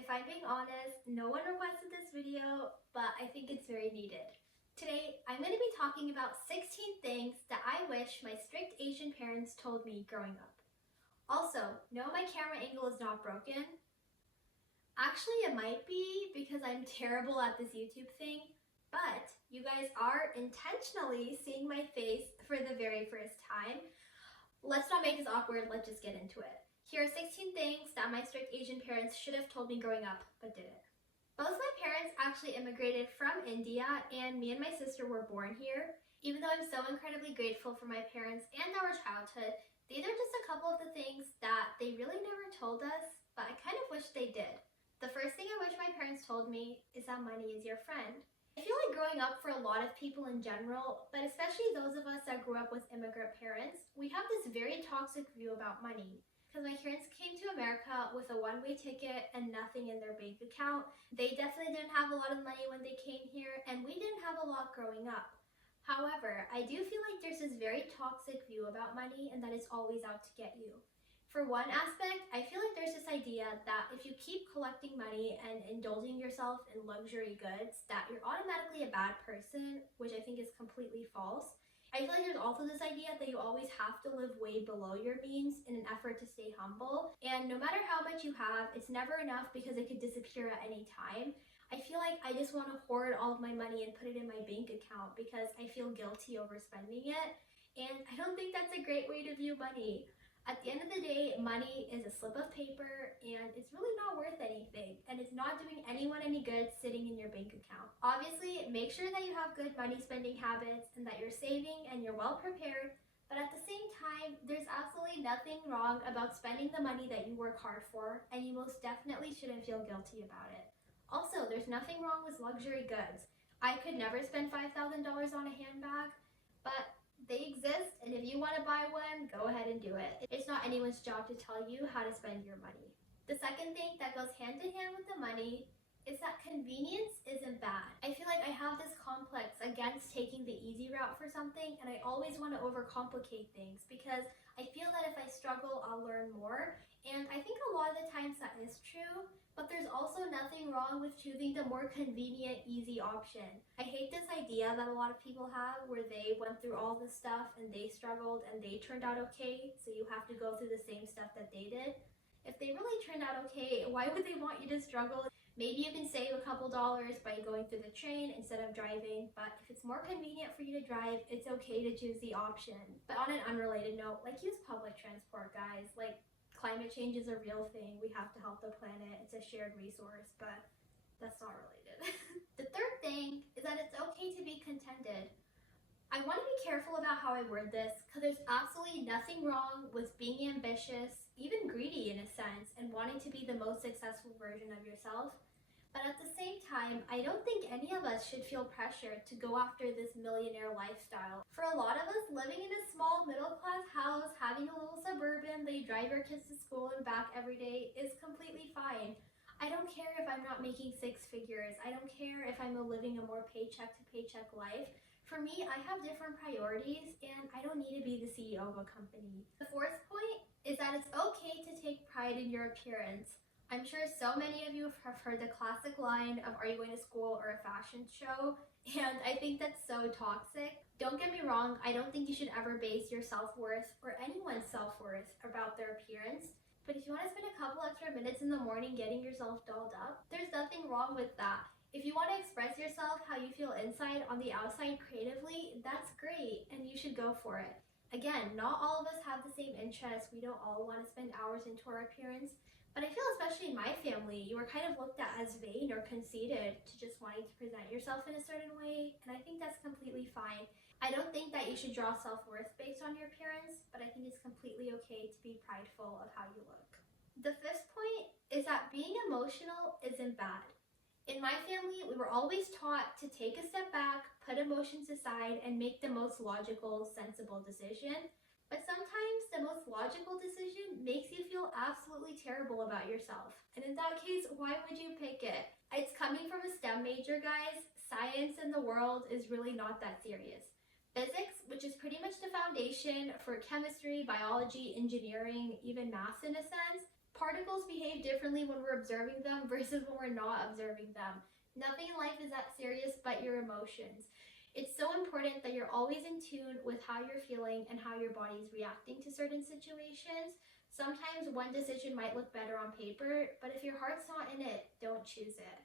If I'm being honest, no one requested this video, but I think it's very needed. Today, I'm going to be talking about 16 things that I wish my strict Asian parents told me growing up. Also, no, my camera angle is not broken. Actually, it might be because I'm terrible at this YouTube thing, but you guys are intentionally seeing my face for the very first time. Let's not make this awkward, let's just get into it. Here are 16 things that my strict Asian parents should have told me growing up, but didn't. Both my parents actually immigrated from India, and me and my sister were born here. Even though I'm so incredibly grateful for my parents and our childhood, these are just a couple of the things that they really never told us, but I kind of wish they did. The first thing I wish my parents told me is that money is your friend. I feel like growing up for a lot of people in general, but especially those of us that grew up with immigrant parents, we have this very toxic view about money. Because my parents came to America with a one-way ticket and nothing in their bank account. They definitely didn't have a lot of money when they came here, and we didn't have a lot growing up. However, I do feel like there's this very toxic view about money and that it's always out to get you. For one aspect, I feel like there's this idea that if you keep collecting money and indulging yourself in luxury goods, that you're automatically a bad person, which I think is completely false. I feel like there's also this idea that you always have to live way below your means in an effort to stay humble. And no matter how much you have, it's never enough because it could disappear at any time. I feel like I just want to hoard all of my money and put it in my bank account because I feel guilty over spending it. And I don't think that's a great way to view money. At the end of the day, money is a slip of paper and it's really not worth anything, and it's not doing anyone any good sitting in your bank account. Obviously, make sure that you have good money spending habits and that you're saving and you're well prepared, but at the same time, there's absolutely nothing wrong about spending the money that you work hard for, and you most definitely shouldn't feel guilty about it. Also, there's nothing wrong with luxury goods. I could never spend $5,000 on a handbag, but they exist, and if you want to buy one, go ahead and do it. It's not anyone's job to tell you how to spend your money. The second thing that goes hand in hand with the money is that convenience isn't bad. I feel like I have this complex against taking the easy route for something, and I always want to overcomplicate things because I feel that if I struggle, I'll learn more. And I think a lot of the times that is true, but there's also nothing wrong with choosing the more convenient, easy option. I hate this idea that a lot of people have where they went through all this stuff and they struggled and they turned out okay, so you have to go through the same stuff that they did. If they really turned out okay, why would they want you to struggle? Maybe you can save a couple dollars by going through the train instead of driving, but if it's more convenient for you to drive, it's okay to choose the option. But on an unrelated note, use public transport, guys. Climate change is a real thing. We have to help the planet. It's a shared resource, but that's not related. The third thing is that it's okay to be contented. I want to be careful about how I word this because there's absolutely nothing wrong with being ambitious, even greedy in a sense, and wanting to be the most successful version of yourself. But at the same time, I don't think any of us should feel pressured to go after this millionaire lifestyle. For a lot of us, living in a small middle-class house, having a little suburban that you drive your kids to school and back every day is completely fine. I don't care if I'm not making six figures. I don't care if I'm living a more paycheck-to-paycheck life. For me, I have different priorities, and I don't need to be the CEO of a company. The fourth point is that it's okay to take pride in your appearance. I'm sure so many of you have heard the classic line of, "Are you going to school or a fashion show?" And I think that's so toxic. Don't get me wrong, I don't think you should ever base your self-worth or anyone's self-worth about their appearance. But if you want to spend a couple extra minutes in the morning getting yourself dolled up, there's nothing wrong with that. If you want to express yourself how you feel inside on the outside creatively, that's great, and you should go for it. Again, not all of us have the same interests. We don't all want to spend hours into our appearance. But I feel especially in my family, you were kind of looked at as vain or conceited to just wanting to present yourself in a certain way, and I think that's completely fine. I don't think that you should draw self-worth based on your appearance, but I think it's completely okay to be prideful of how you look. The fifth point is that being emotional isn't bad. In my family, we were always taught to take a step back, put emotions aside, and make the most logical, sensible decision. But sometimes the most logical decision makes you feel absolutely terrible about yourself. And in that case, why would you pick it? It's coming from a STEM major, guys. Science in the world is really not that serious. Physics, which is pretty much the foundation for chemistry, biology, engineering, even math in a sense, particles behave behave differently when we're observing them versus when we're not observing them. Nothing in life is that serious but your emotions. It's so important that you're always in tune with how you're feeling and how your body's reacting to certain situations. Sometimes one decision might look better on paper, but if your heart's not in it, don't choose it.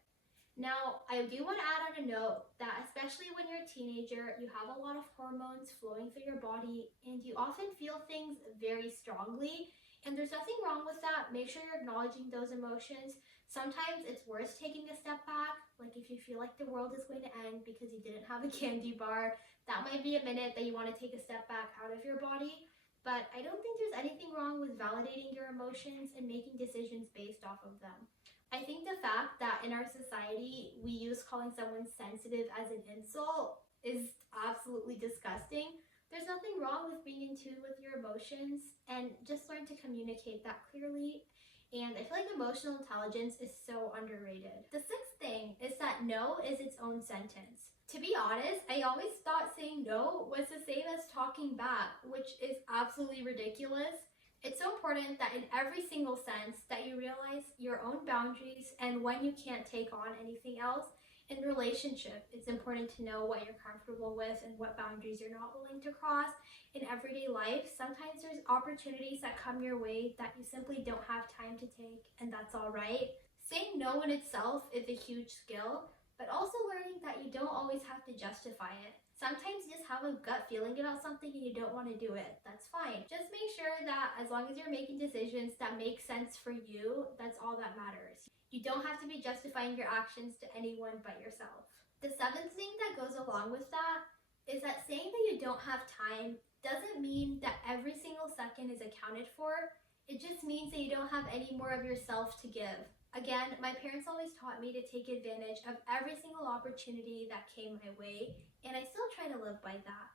Now, I do want to add on a note that especially when you're a teenager, you have a lot of hormones flowing through your body and you often feel things very strongly. And there's nothing wrong with that. Make sure you're acknowledging those emotions. Sometimes it's worth taking a step back. Like if you feel like the world is going to end because you didn't have a candy bar, that might be a minute that you want to take a step back out of your body. But I don't think there's anything wrong with validating your emotions and making decisions based off of them. I think the fact that in our society we use calling someone sensitive as an insult is absolutely disgusting. There's nothing wrong with being in tune with your emotions and just learn to communicate that clearly. And I feel like emotional intelligence is so underrated. The sixth thing is that no is its own sentence. To be honest, I always thought saying no was the same as talking back, which is absolutely ridiculous. It's so important that in every single sense that you realize your own boundaries and when you can't take on anything else. In relationship, it's important to know what you're comfortable with and what boundaries you're not willing to cross. In everyday life, sometimes there's opportunities that come your way that you simply don't have time to take, and that's all right. Saying no in itself is a huge skill, but also learning that you don't always have to justify it. Sometimes you just have a gut feeling about something and you don't want to do it. That's fine. Just make sure that as long as you're making decisions that make sense for you, that's all that matters. You don't have to be justifying your actions to anyone but yourself. The seventh thing that goes along with that is that saying that you don't have time doesn't mean that every single second is accounted for. It just means that you don't have any more of yourself to give. Again, my parents always taught me to take advantage of every single opportunity that came my way, and I still try to live by that.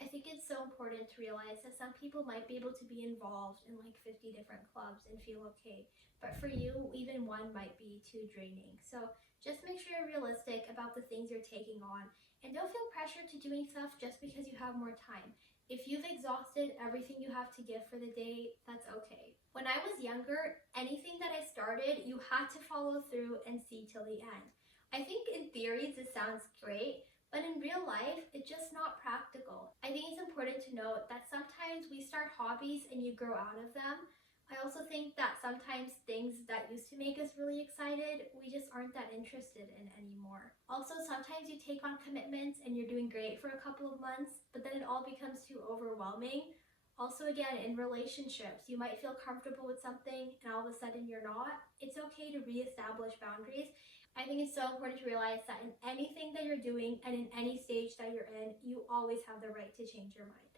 I think it's so important to realize that some people might be able to be involved in like 50 different clubs and feel okay, but for you, even one might be too draining. So just make sure you're realistic about the things you're taking on, and don't feel pressured to doing stuff just because you have more time. If you've exhausted everything you have to give for the day, that's okay. When I was younger, anything that I started, you had to follow through and see till the end. I think in theory this sounds great, but in real life, it's just not practical. I think it's important to note that sometimes we start hobbies and you grow out of them. I also think that sometimes things that used to make us really excited, we just aren't that interested in anymore. Also, sometimes you take on commitments and you're doing great for a couple of months, but then it all becomes too overwhelming. Also, again, in relationships, you might feel comfortable with something and all of a sudden you're not. It's okay to reestablish boundaries. I think it's so important to realize that in anything that you're doing and in any stage that you're in, you always have the right to change your mind.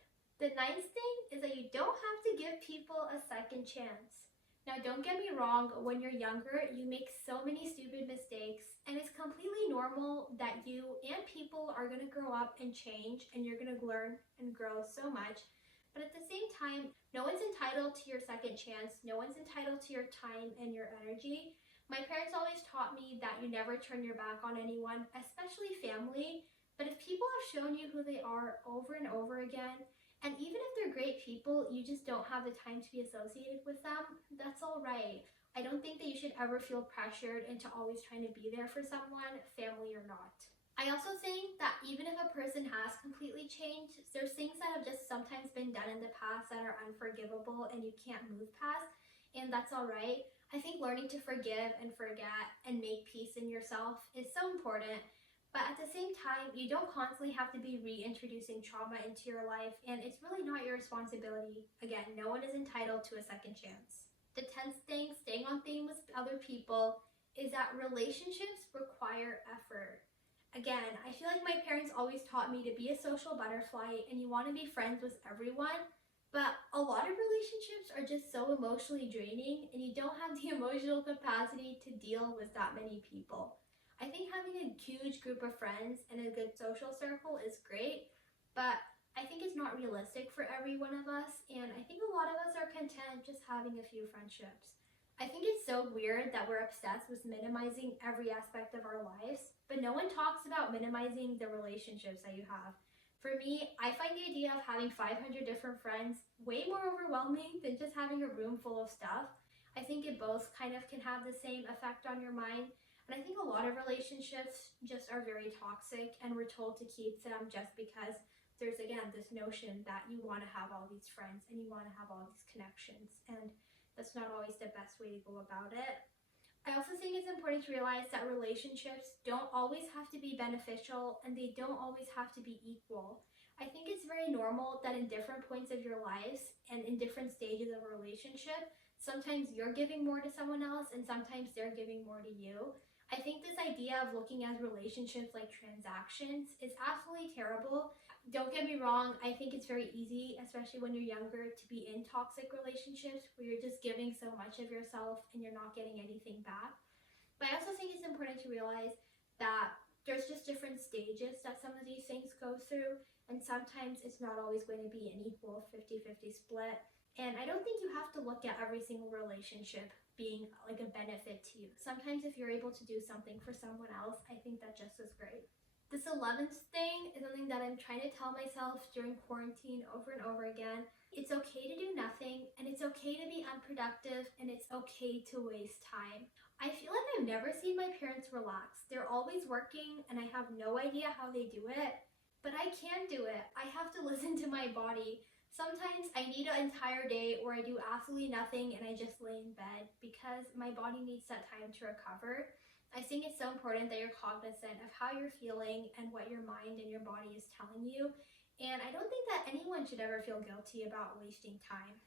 The ninth thing is that you don't have to give people a second chance. Now, don't get me wrong, when you're younger, you make so many stupid mistakes, and it's completely normal that you and people are going to grow up and change, and you're going to learn and grow so much. But at the same time, no one's entitled to your second chance. No one's entitled to your time and your energy. My parents always taught me that you never turn your back on anyone, especially family. But if people have shown you who they are over and over again, and even if they're great people, you just don't have the time to be associated with them, that's all right. I don't think that you should ever feel pressured into always trying to be there for someone, family or not. I also think that even if a person has completely changed, there's things that have just sometimes been done in the past that are unforgivable and you can't move past, and that's all right. I think learning to forgive and forget and make peace in yourself is so important. But at the same time, you don't constantly have to be reintroducing trauma into your life, and it's really not your responsibility. Again, no one is entitled to a second chance. The 10th thing, staying on theme with other people, is that relationships require effort. Again, I feel like my parents always taught me to be a social butterfly and you want to be friends with everyone, but a lot of relationships are just so emotionally draining and you don't have the emotional capacity to deal with that many people. I think having a huge group of friends and a good social circle is great, but I think it's not realistic for every one of us, and I think a lot of us are content just having a few friendships. I think it's so weird that we're obsessed with minimizing every aspect of our lives, but no one talks about minimizing the relationships that you have. For me, I find the idea of having 500 different friends way more overwhelming than just having a room full of stuff. I think it both kind of can have the same effect on your mind. And I think a lot of relationships just are very toxic, and we're told to keep them just because there's, again, this notion that you want to have all these friends and you want to have all these connections. And that's not always the best way to go about it. I also think it's important to realize that relationships don't always have to be beneficial, and they don't always have to be equal. I think it's very normal that in different points of your lives and in different stages of a relationship, sometimes you're giving more to someone else and sometimes they're giving more to you. I think this idea of looking at relationships like transactions is absolutely terrible. Don't get me wrong, I think it's very easy, especially when you're younger, to be in toxic relationships where you're just giving so much of yourself and you're not getting anything back. But I also think it's important to realize that there's just different stages that some of these things go through, and sometimes it's not always going to be an equal 50-50 split. And I don't think you have to look at every single relationship being like a benefit to you. Sometimes if you're able to do something for someone else, I think that just is great. This 11th thing is something that I'm trying to tell myself during quarantine over and over again. It's okay to do nothing, and it's okay to be unproductive, and it's okay to waste time. I feel like I've never seen my parents relax. They're always working, and I have no idea how they do it, but I can do it. I have to listen to my body. Sometimes I need an entire day where I do absolutely nothing and I just lay in bed because my body needs that time to recover. I think it's so important that you're cognizant of how you're feeling and what your mind and your body is telling you. And I don't think that anyone should ever feel guilty about wasting time.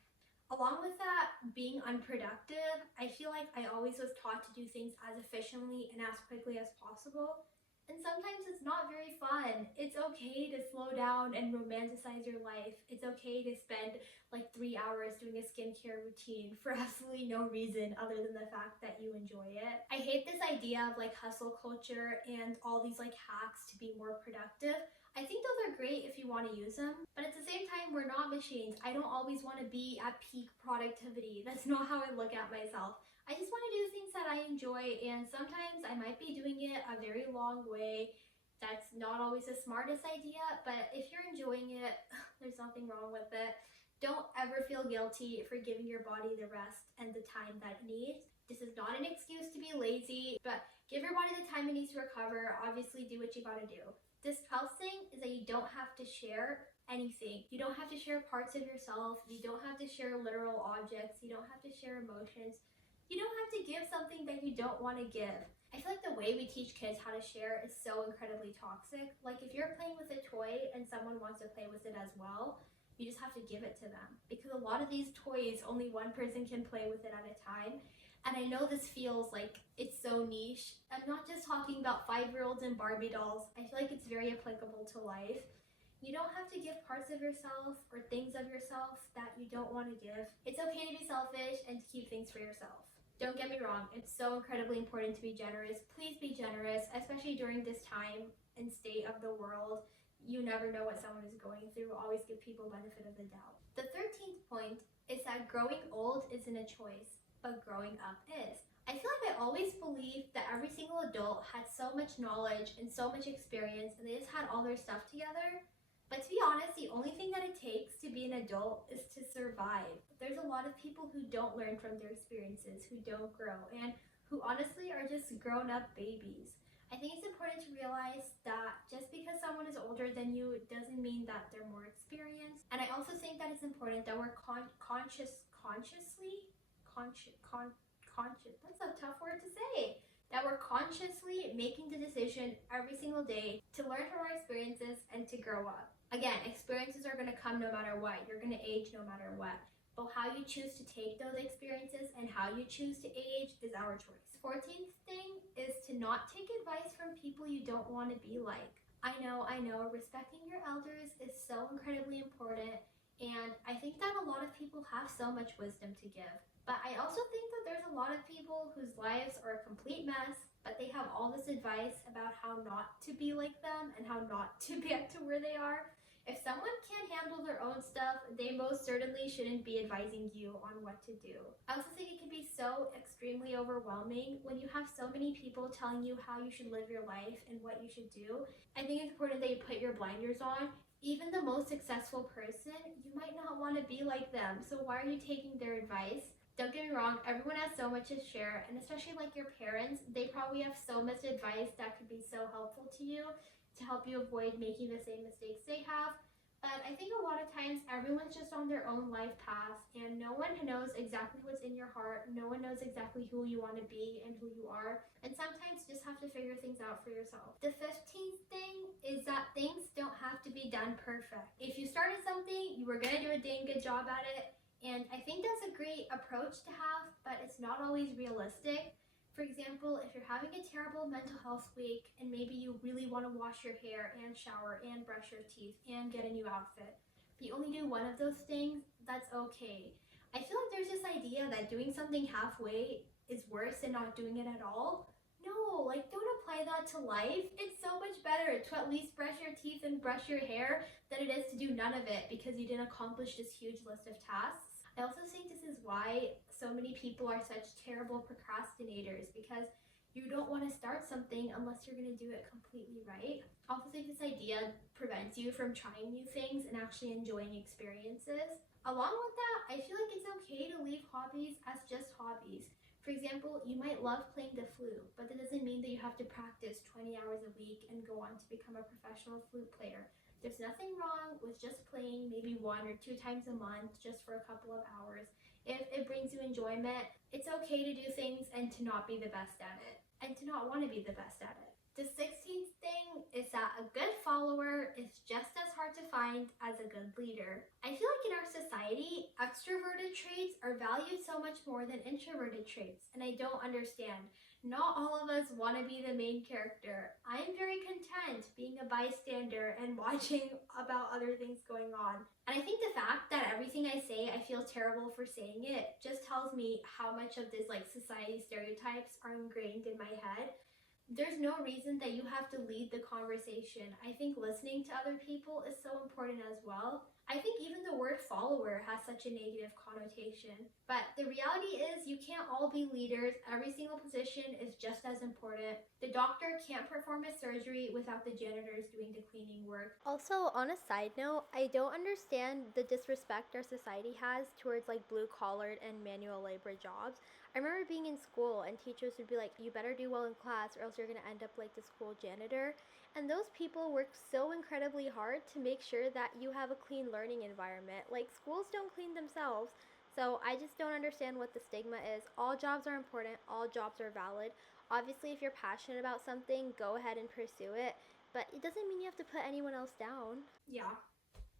Along with that, being unproductive, I feel like I always was taught to do things as efficiently and as quickly as possible. And sometimes it's not very fun. It's okay to slow down and romanticize your life. It's okay to spend like 3 hours doing a skincare routine for absolutely no reason other than the fact that you enjoy it. I hate this idea of like hustle culture and all these like hacks to be more productive. I think those are great if you want to use them, but at the same time, we're not machines. I don't always want to be at peak productivity. That's not how I look at myself. I just want to do things that I enjoy, and sometimes I might be doing it a very long way. That's not always the smartest idea, but if you're enjoying it, there's nothing wrong with it. Don't ever feel guilty for giving your body the rest and the time that it needs. This is not an excuse to be lazy, but give your body the time it needs to recover. Obviously, do what you gotta do. This 12th thing is that you don't have to share anything. You don't have to share parts of yourself. You don't have to share literal objects. You don't have to share emotions. You don't have to give something that you don't want to give. I feel like the way we teach kids how to share is so incredibly toxic. Like if you're playing with a toy and someone wants to play with it as well, you just have to give it to them. Because a lot of these toys, only one person can play with it at a time. And I know this feels like it's so niche. I'm not just talking about 5-year-olds and Barbie dolls. I feel like it's very applicable to life. You don't have to give parts of yourself or things of yourself that you don't want to give. It's okay to be selfish and to keep things for yourself. Don't get me wrong, it's so incredibly important to be generous. Please be generous, especially during this time and state of the world. You never know what someone is going through. Always give people benefit of the doubt. The 13th point is that growing old isn't a choice, but growing up is. I feel like I always believed that every single adult had so much knowledge and so much experience and they just had all their stuff together. But to be honest, the only thing that it takes to be an adult is to survive. There's a lot of people who don't learn from their experiences, who don't grow, and who honestly are just grown-up babies. I think it's important to realize that just because someone is older than you doesn't mean that they're more experienced. And I also think that it's important that we're conscious, that's a tough word to say. That we're consciously making the decision every single day to learn from our experiences and to grow up. Again, experiences are going to come no matter what. You're going to age no matter what. But how you choose to take those experiences and how you choose to age is our choice. 14th thing is to not take advice from people you don't want to be like. I know, respecting your elders is so incredibly important, and I think that a lot of people have so much wisdom to give. But I also think that there's a lot of people whose lives are a complete mess, but they have all this advice about how not to be like them and how not to get to where they are. If someone can't handle their own stuff, they most certainly shouldn't be advising you on what to do. I also think it can be so extremely overwhelming when you have so many people telling you how you should live your life and what you should do. I think it's important that you put your blinders on. Even the most successful person, you might not want to be like them. So why are you taking their advice? Don't get me wrong, everyone has so much to share, and especially like your parents, they probably have so much advice that could be so helpful to you to help you avoid making the same mistakes they have. But I think a lot of times everyone's just on their own life path, and no one knows exactly what's in your heart. No one knows exactly who you want to be and who you are. And sometimes you just have to figure things out for yourself. The 15th thing is that things don't have to be done perfect. If you started something, you were going to do a dang good job at it. And I think that's a great approach to have, but it's not always realistic. For example, if you're having a terrible mental health week and maybe you really want to wash your hair and shower and brush your teeth and get a new outfit, but you only do one of those things, that's okay. I feel like there's this idea that doing something halfway is worse than not doing it at all. No, like don't apply that to life. It's so much better to at least brush your teeth and brush your hair than it is to do none of it because you didn't accomplish this huge list of tasks. I also think this is why so many people are such terrible procrastinators, because you don't want to start something unless you're going to do it completely right. I also think this idea prevents you from trying new things and actually enjoying experiences. Along with that, I feel like it's okay to leave hobbies as just hobbies. For example, you might love playing the flute, but that doesn't mean that you have to practice 20 hours a week and go on to become a professional flute player. There's nothing wrong with just playing maybe 1 or 2 times a month just for a couple of hours. If it brings you enjoyment, it's okay to do things and to not be the best at it, and to not want to be the best at it. The 16th thing is that a good follower is just as hard to find as a good leader. I feel like in our society, extroverted traits are valued so much more than introverted traits, and I don't understand. Not all of us want to be the main character. I'm very content being a bystander and watching about other things going on. And I think the fact that everything I say, I feel terrible for saying it, just tells me how much of this like society stereotypes are ingrained in my head. There's no reason that you have to lead the conversation. I think listening to other people is so important as well. I think even the word follower has such a negative connotation. But the reality is you can't all be leaders. Every single position is just as important. The doctor can't perform a surgery without the janitors doing the cleaning work. Also, on a side note, I don't understand the disrespect our society has towards like blue collared and manual labor jobs. I remember being in school and teachers would be like, you better do well in class or else you're going to end up like the school janitor. And those people work so incredibly hard to make sure that you have a clean learning environment. Like schools don't clean themselves. So I just don't understand what the stigma is. All jobs are important. All jobs are valid. Obviously, if you're passionate about something, go ahead and pursue it. But it doesn't mean you have to put anyone else down. Yeah.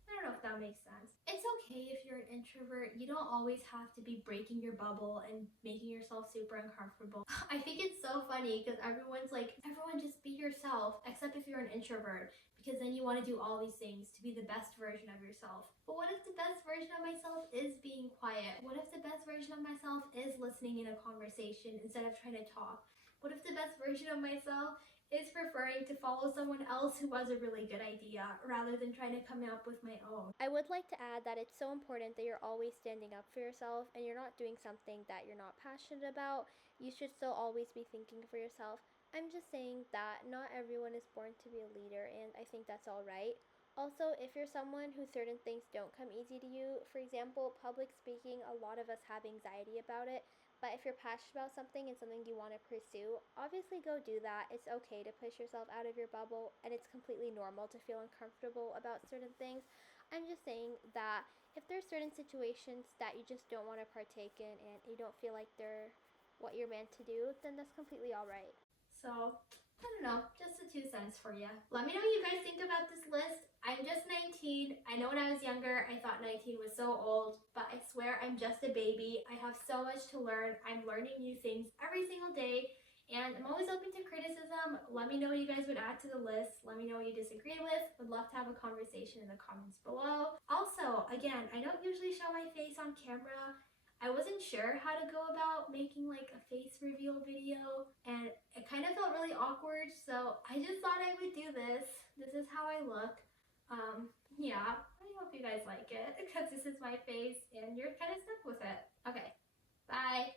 I don't know if that makes sense. It's okay if you're an introvert. You don't always have to be breaking your bubble and making yourself super uncomfortable. I think it's so funny because everyone's like, everyone just be yourself, except if you're an introvert, because then you want to do all these things to be the best version of yourself. But what if the best version of myself is being quiet? What if the best version of myself is listening in a conversation instead of trying to talk? What if the best version of myself is preferring to follow someone else who has a really good idea rather than trying to come up with my own? I would like to add that it's so important that you're always standing up for yourself and you're not doing something that you're not passionate about. You should still always be thinking for yourself. I'm just saying that not everyone is born to be a leader, and I think that's all right. Also, if you're someone who certain things don't come easy to you, for example, public speaking, a lot of us have anxiety about it. But if you're passionate about something and something you want to pursue, obviously go do that. It's okay to push yourself out of your bubble, and it's completely normal to feel uncomfortable about certain things. I'm just saying that if there's certain situations that you just don't want to partake in and you don't feel like they're what you're meant to do, then that's completely alright. So, I don't know, just a 2 cents for you. Let me know what you guys think about this list. I'm just 19. I know when I was younger, I thought 19 was so old, but I swear I'm just a baby. I have so much to learn. I'm learning new things every single day, and I'm always open to criticism. Let me know what you guys would add to the list. Let me know what you disagree with. Would love to have a conversation in the comments below. Also, again, I don't usually show my face on camera. I wasn't sure how to go about making like a face reveal video, and it kind of felt really awkward, so I just thought I would do this. This is how I look. Yeah, I hope you guys like it because this is my face and you're kind of stuck with it. Okay, bye.